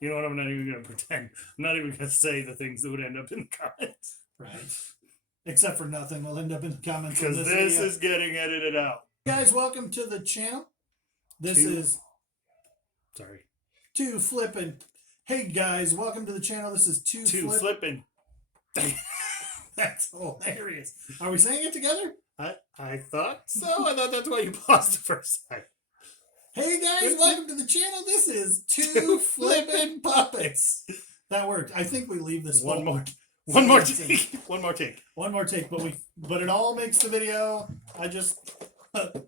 You know what? I'm not even going to pretend. I'm not even going to say the things that would end up in the comments. Right. Except for nothing will end up in the comments. Because this is getting edited out. Guys, welcome to the channel. This is... Sorry. Two Flippin'. Hey guys, welcome to the channel. This is Two Flippin'. That's hilarious. Are we saying it together? I thought so. I thought that's why you paused the first time. Hey guys, welcome to the channel. This is Two Flippin' Puppets. That worked. I think we leave this one more take. One more take. But it all makes the video.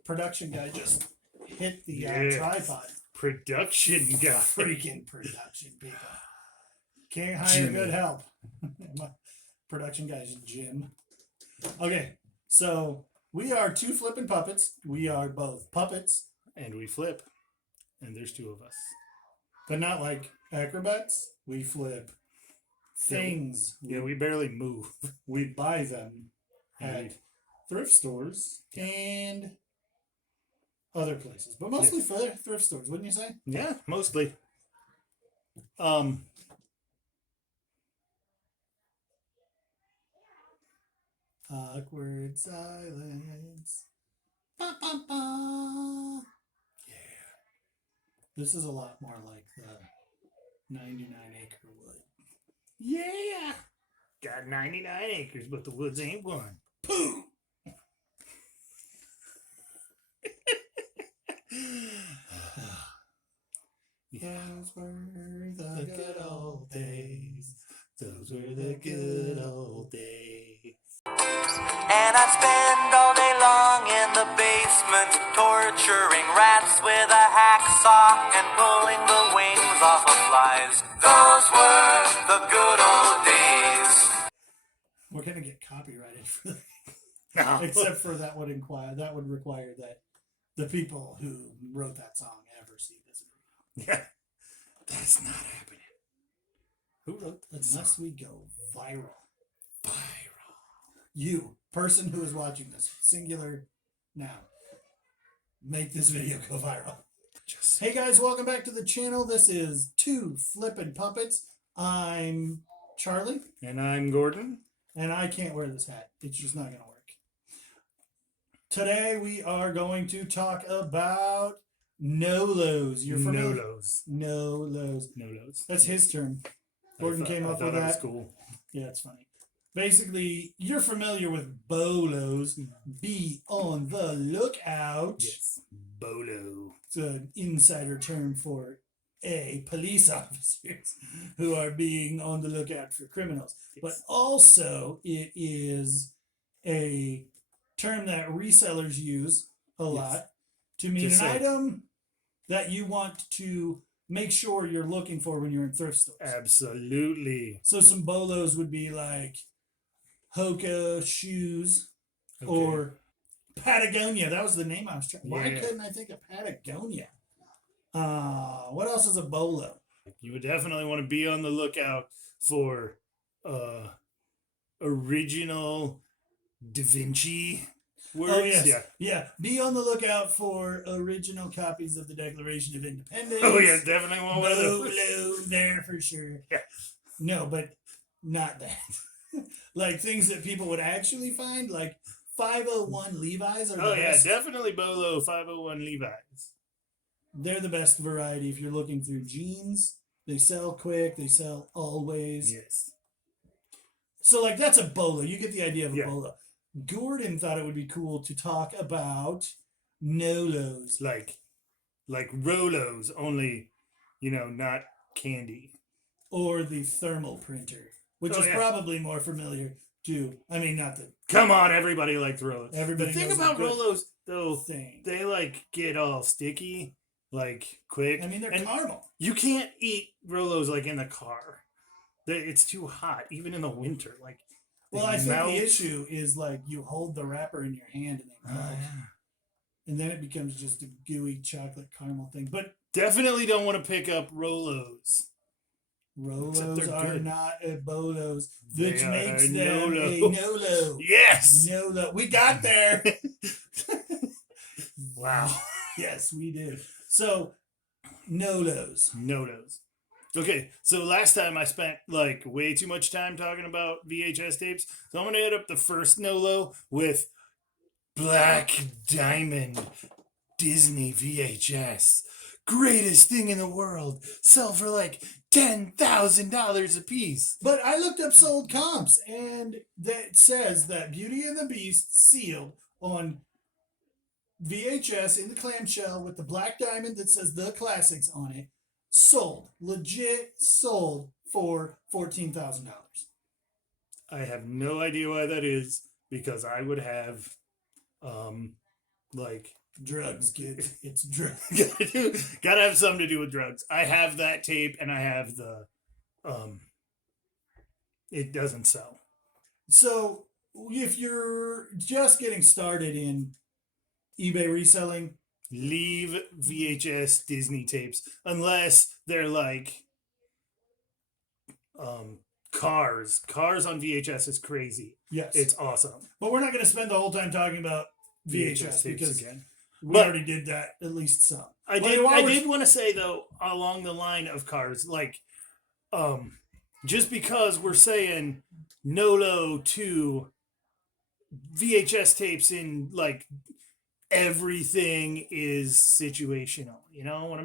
Production guy just hit the tripod. Production guy. Freaking production people. Can't hire good help. My production guy's Jim. Okay, so we are Two Flippin' Puppets. We are both puppets. And we flip. And there's two of us. But not like acrobats. We flip things. Yeah, we barely move. We buy them at thrift stores and other places. But mostly for thrift stores, wouldn't you say? Yeah, mostly. Awkward silence. Ba, ba, ba. Yeah. This is a lot more like the 99 acre wood. Yeah. Got 99 acres, but the woods ain't one. Pooh! Those were the good old days. Those were the good old days. And I'd spend all day long in the basement, torturing rats with a hacksaw and pulling the wings off of flies. Those were the good old days. We're gonna get copyrighted for that. No. Except for that would require that the people who wrote that song ever see this video. Yeah, that's not happening. Who wrote that? Unless we go viral. You, person who is watching this, singular now, make this video go viral. Hey guys, welcome back to the channel. This is Two Flippin' Puppets. I'm Charlie. And I'm Gordon. And I can't wear this hat. It's just not going to work. Today we are going to talk about NOLOs. You're familiar? NOLOs. That's his term. Gordon came up with that. Was cool. Yeah, it's funny. Basically, you're familiar with BOLOs. Be on the lookout. Yes, BOLO. It's an insider term for police officers who are being on the lookout for criminals. Yes. But also, it is a term that resellers use a lot to mean an item that you want to make sure you're looking for when you're in thrift stores. Absolutely. So some BOLOs would be like Hoka shoes or Patagonia. That was the name I was trying. Why couldn't I think of Patagonia? What else is a BOLO? You would definitely want to be on the lookout for original Da Vinci words. Oh, yes. Yeah. Be on the lookout for original copies of the Declaration of Independence. Oh, yeah, definitely one of those. BOLO there for sure. Yeah. No, but not that. Like things that people would actually find, like 501 Levi's are the best. Definitely BOLO 501 Levi's. They're the best variety if you're looking through jeans. They sell quick. They sell always. Yes. So, like, that's a BOLO. You get the idea of a BOLO. Gordon thought it would be cool to talk about NOLOs. Like Rolos, only, not candy. Or the thermal printer, which is probably more familiar to, not the... Come on, everybody likes Rolos. Everybody the thing about Rolos, though, they, get all sticky, quick. They're caramel. You can't eat Rolos, in the car. It's too hot, even in the winter. Well, I think the issue is, you hold the wrapper in your hand and they melt. And then it becomes just a gooey chocolate caramel thing. But definitely don't want to pick up Rolos. Rolos are not BOLOs, which makes them a NOLO. Yes! NOLO. We got there. Wow. Yes, we did. So, NOLOs. Okay, so last time I spent like way too much time talking about VHS tapes, so I'm gonna hit up the first NOLO with Black Diamond Disney VHS. Greatest thing in the world. Sell for like $10,000 a piece. But I looked up sold comps, and that says that Beauty and the Beast sealed on VHS in the clamshell with the black diamond that says the classics on it, sold, legit sold for $14,000. I have no idea why that is because I would have, like, Drugs, kid. It's drugs. gotta have something to do with drugs. I have that tape and I have the, it doesn't sell. So if you're just getting started in eBay reselling, Leave VHS Disney tapes unless they're like Cars on VHS is crazy. yes, It's awesome. but we're not going to spend the whole time talking about VHS tapes because again. we But- already did that at least some. I But did. while I we're- did want to say though, along the line of Cars, like, just because we're saying NOLO to VHS tapes in like everything is situational. You know what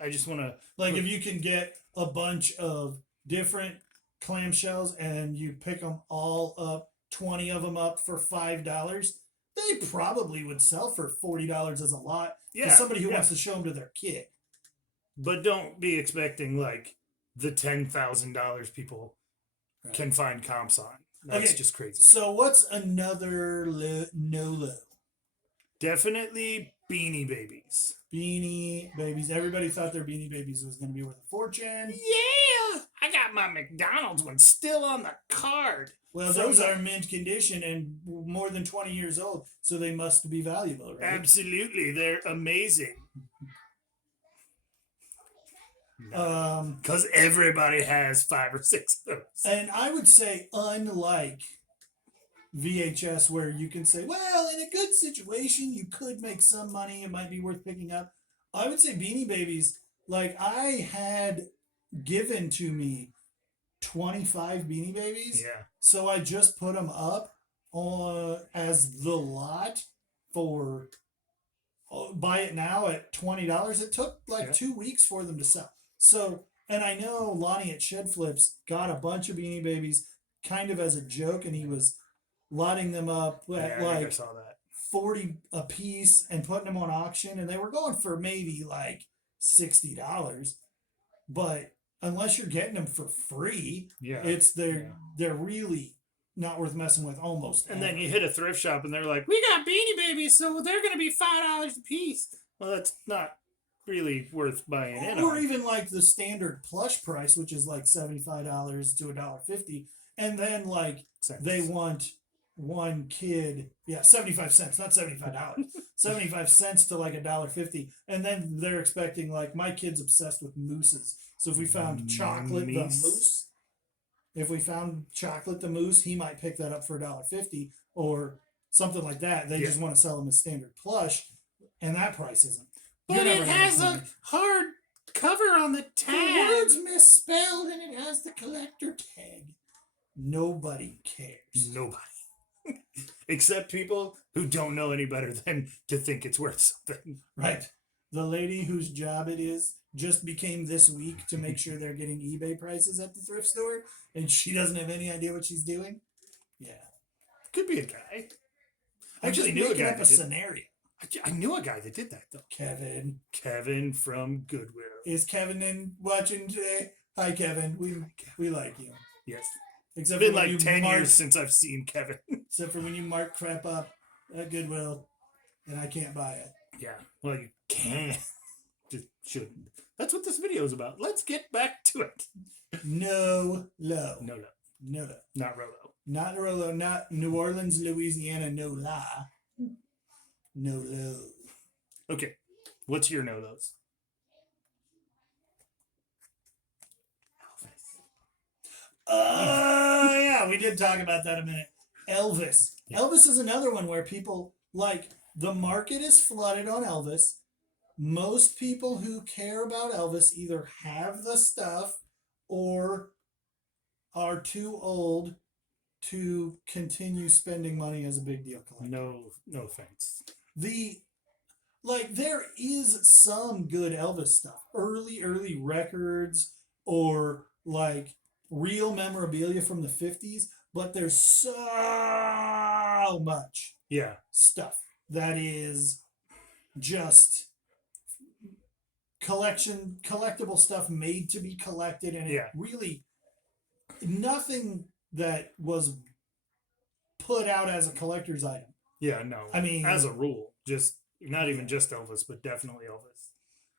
I just want to Like if you can get a bunch of different clamshells and you pick them all up, 20 of them up for $5, they probably would sell for $40 as a lot to somebody who wants to show them to their kid. But don't be expecting like the $10,000 people Right. can find comps on. That's Okay, just crazy. So what's another NOLO? Definitely Beanie Babies. Beanie Babies. Everybody thought their Beanie Babies was going to be worth a fortune. Yeah, I got my McDonald's one still on the card. Well, From those the- are mint condition and more than 20 years old, so they must be valuable, right? Absolutely, they're amazing. Um, Because everybody has 5 or 6 of those. and I would say, unlike VHS, where you can say, well, in a good situation, you could make some money, it might be worth picking up. I would say Beanie Babies, like I had given to me 25 Beanie Babies. Yeah. So I just put them up on as the lot for buy it now at $20. It took like 2 weeks for them to sell. So, and I know Lonnie at Shed Flips got a bunch of Beanie Babies kind of as a joke, and he was lotting them up Yeah, at I think I like saw that. 40 a piece and putting them on auction, and they were going for maybe like $60. But unless you're getting them for free, Yeah. it's they're really not worth messing with almost. And then ever. you hit a thrift shop and they're like, we got Beanie Babies, so they're going to be $5 a piece. Well, that's not really worth buying in or on. even like the standard plush price, which is like $75 to $1.50, and then like Cents. they want one kid, 75 cents, not $75, 75 cents to like $1.50, and then they're expecting like my kid's obsessed with mooses. So if we found chocolate the Moose. moose, if we found chocolate the moose, he might pick that up for $1.50 or something like that. They Yeah. just want to sell them as standard plush, and that price isn't. But You're never it gonna has make a money. hard cover on the The tag. word's misspelled and it has the collector tag. Nobody cares. Nobody. Except people who don't know any better than to think it's worth something. Right. The lady whose job it is just became this week to make sure they're getting eBay prices at the thrift store, and she doesn't have any idea what she's doing. Yeah. Could be a guy. I Actually just knew a making guy up a that did- scenario. I knew a guy that did that though. Kevin. Kevin from Goodwill. Is Kevin in watching today? Hi, Kevin. We like you. Yes. Except It's been for when like you 10 mark, years since I've seen Kevin. except for when you mark crap up at Goodwill, and I can't buy it. Yeah. Well, you can. Just shouldn't. That's what this video is about. Let's get back to it. No low. No, No low. not Rolo. Not Rolo, not New Orleans, Louisiana, no la. No low. Okay. What's your no-los? Yeah, we did talk about that a minute. Elvis. Yeah. Elvis is another one where people like the market is flooded on Elvis. Most people who care about Elvis either have the stuff or are too old to continue spending money as a big deal collector. No offense. There is some good Elvis stuff, early records, or like real memorabilia from the 50s, but there's so much stuff that is just collectible stuff made to be collected, and it really nothing that was put out as a collector's item. Yeah, no. I mean, as a rule, just not even just Elvis, but definitely Elvis.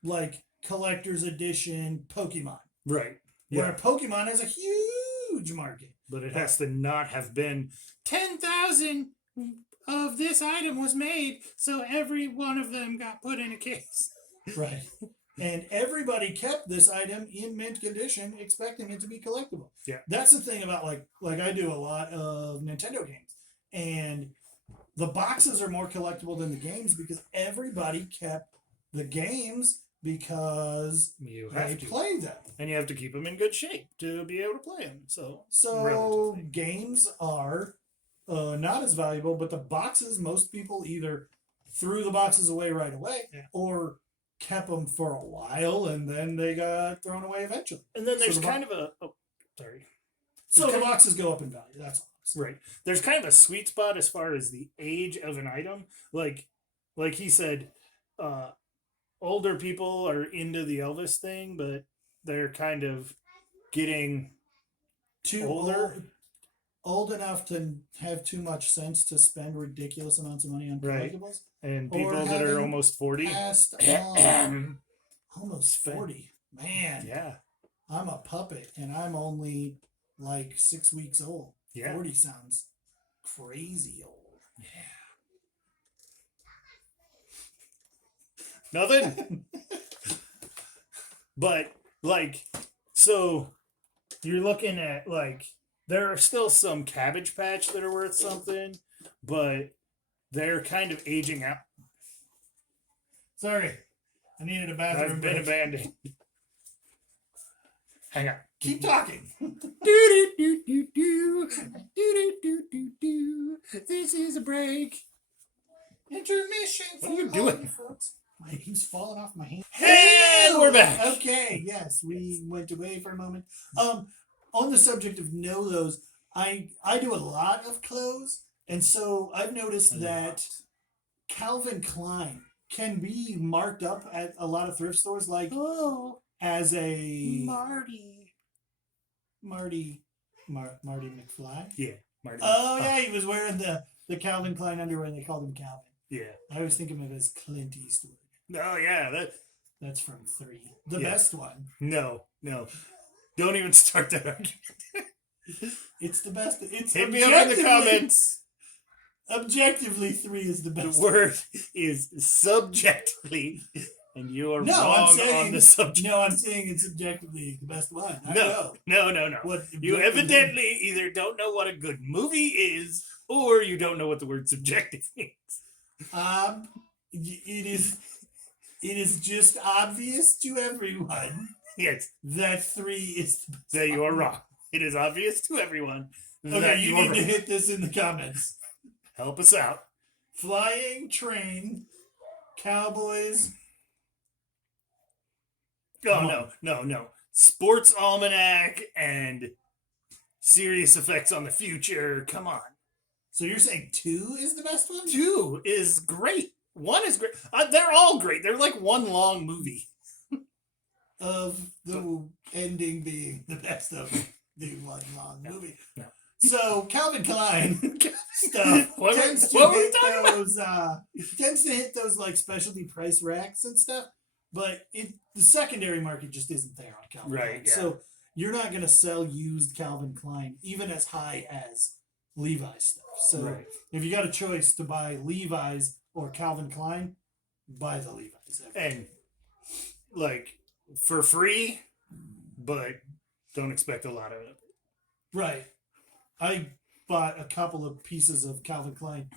Like collector's edition Pokemon. Right. Where Pokemon has a huge market. But it has to not have been 10,000 of this item was made, so every one of them got put in a case. Right. And everybody kept this item in mint condition, expecting it to be collectible. Yeah. That's the thing about like I do a lot of Nintendo games. And the boxes are more collectible than the games because everybody kept the games because you have to play them. And you have to keep them in good shape to be able to play them. So games are not as valuable, but the boxes, most people either threw the boxes away right away or kept them for a while and then they got thrown away eventually. And then there's So the boxes go up in value. That's all. Right. There's kind of a sweet spot as far as the age of an item. Like he said, older people are into the Elvis thing, but they're kind of getting too old enough to have too much sense to spend ridiculous amounts of money on collectibles. And people that are almost 40. Almost 40. Man. Yeah. I'm a puppet and I'm only like 6 weeks old. Yeah. 40 sounds crazy old. Yeah. Nothing. But so you're looking at there are still some Cabbage Patch that are worth something, but they're kind of aging out. Sorry, I needed a bathroom. I've been abandoned. Hang on. Keep talking. This is a break. Intermission. What are you doing, folks? He's falling off my hand. And we're back. Okay, yes, we went away for a moment. On the subject of NOLOs, I do a lot of clothes, and so I've noticed that Calvin Klein can be marked up at a lot of thrift stores, as a Marty McFly. Yeah, Marty. Oh yeah, he was wearing the Calvin Klein underwear, and they called him Calvin. Yeah, I always think of him as Clint Eastwood. Oh yeah, that's from 3. The best one. No, don't even start that argument. It's the best. It's hit me up in the comments. Objectively, 3 is the best. The word is subjectively, and you are wrong on the subject. No, I'm saying it's objectively the best one. No. What you evidently either don't know what a good movie is, or you don't know what the word subjective means. It is just obvious to everyone. Yes, that 3 is the best. That you are wrong. It is obvious to everyone. Okay, you need to hit this in the comments. Help us out. Flying Train, Cowboys. Oh, no. Sports Almanac and Serious Effects on the Future. Come on. So you're saying 2 is the best one? 2 is great. 1 is great. They're all great. They're like one long movie. Of the ending being the best of the one long movie. No. So Calvin Klein stuff tends to hit those like specialty price racks and stuff, but the secondary market just isn't there on Calvin Klein. Yeah. So you're not going to sell used Calvin Klein even as high as Levi's stuff. So if you got a choice to buy Levi's or Calvin Klein, buy the Levi's. And for free, but don't expect a lot of it. Right. I bought a couple of pieces of Calvin Klein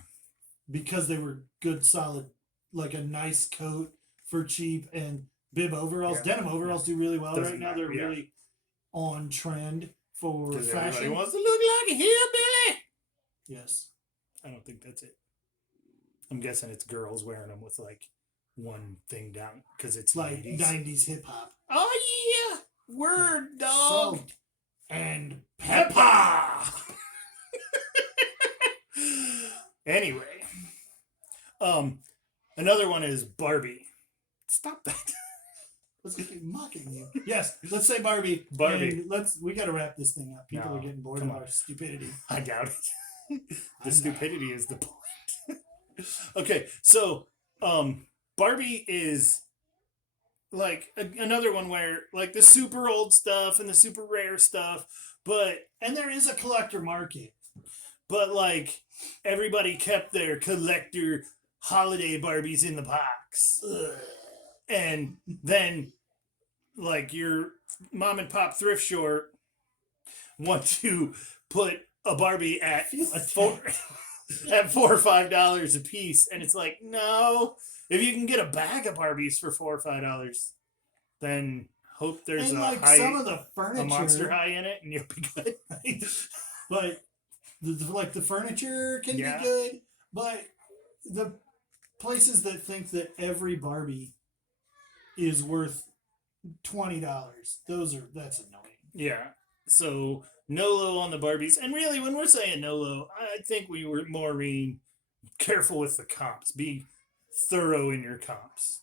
because they were good, solid, like a nice coat for cheap, and bib overalls. Denim overalls do really well right now. They're really on trend for Because everybody fashion. wants to look like a hillbilly. Yes. I don't think that's it. I'm guessing it's girls wearing them with like one thing down because it's Like 90s. 90s hip hop. Oh yeah, word dog. Salt and Peppa. Anyway, another one is Barbie. Stop that. Let's keep mocking you. Yes, let's say Barbie. Barbie. And we got to wrap this thing up. People No, are getting bored come of on. our stupidity. I doubt it. I'm The not. stupidity is the point. Okay, so Barbie is like another one where like the super old stuff and the super rare stuff, And there is a collector market. but like everybody kept their collector holiday Barbies in the box. Ugh. And then like your mom and pop thrift store want to put a Barbie at $4 or $5 a piece, and it's like, no, if you can get a bag of Barbies for $4 or $5, then hope there's And a like high, some of the furniture, a Monster High in it, and you'll be good. but the furniture can Yeah. be good. But the places that think that every Barbie is worth $20, that's annoying. Yeah. So NOLO on the Barbies, and really, when we're saying NOLO, I think we were more being careful with the comps. Be thorough in your comps.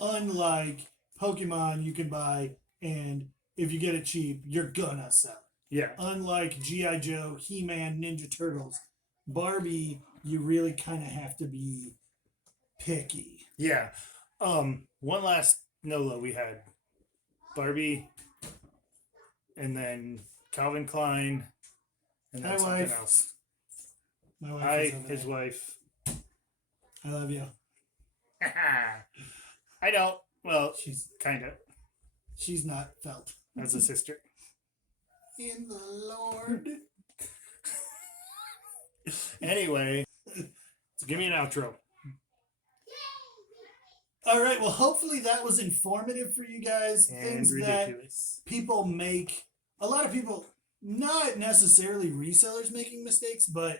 Unlike Pokemon, you can buy, and if you get it cheap, you're gonna sell it. Yeah. Unlike G.I. Joe, He-Man, Ninja Turtles, Barbie, you really kind of have to be picky. Yeah. One last NOLO we had Barbie, and then Calvin Klein, and then My something wife. else. My wife is over His there. wife. I love you. I don't. Well, She's kind of. she's not felt. As a sister. In the Lord. Anyway, so give me an outro. All right. Well, hopefully that was informative for you guys. And Things that ridiculous. people make. A lot of people, not necessarily resellers making mistakes, but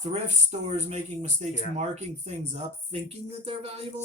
thrift stores making mistakes, Yeah. marking things up, thinking that they're valuable.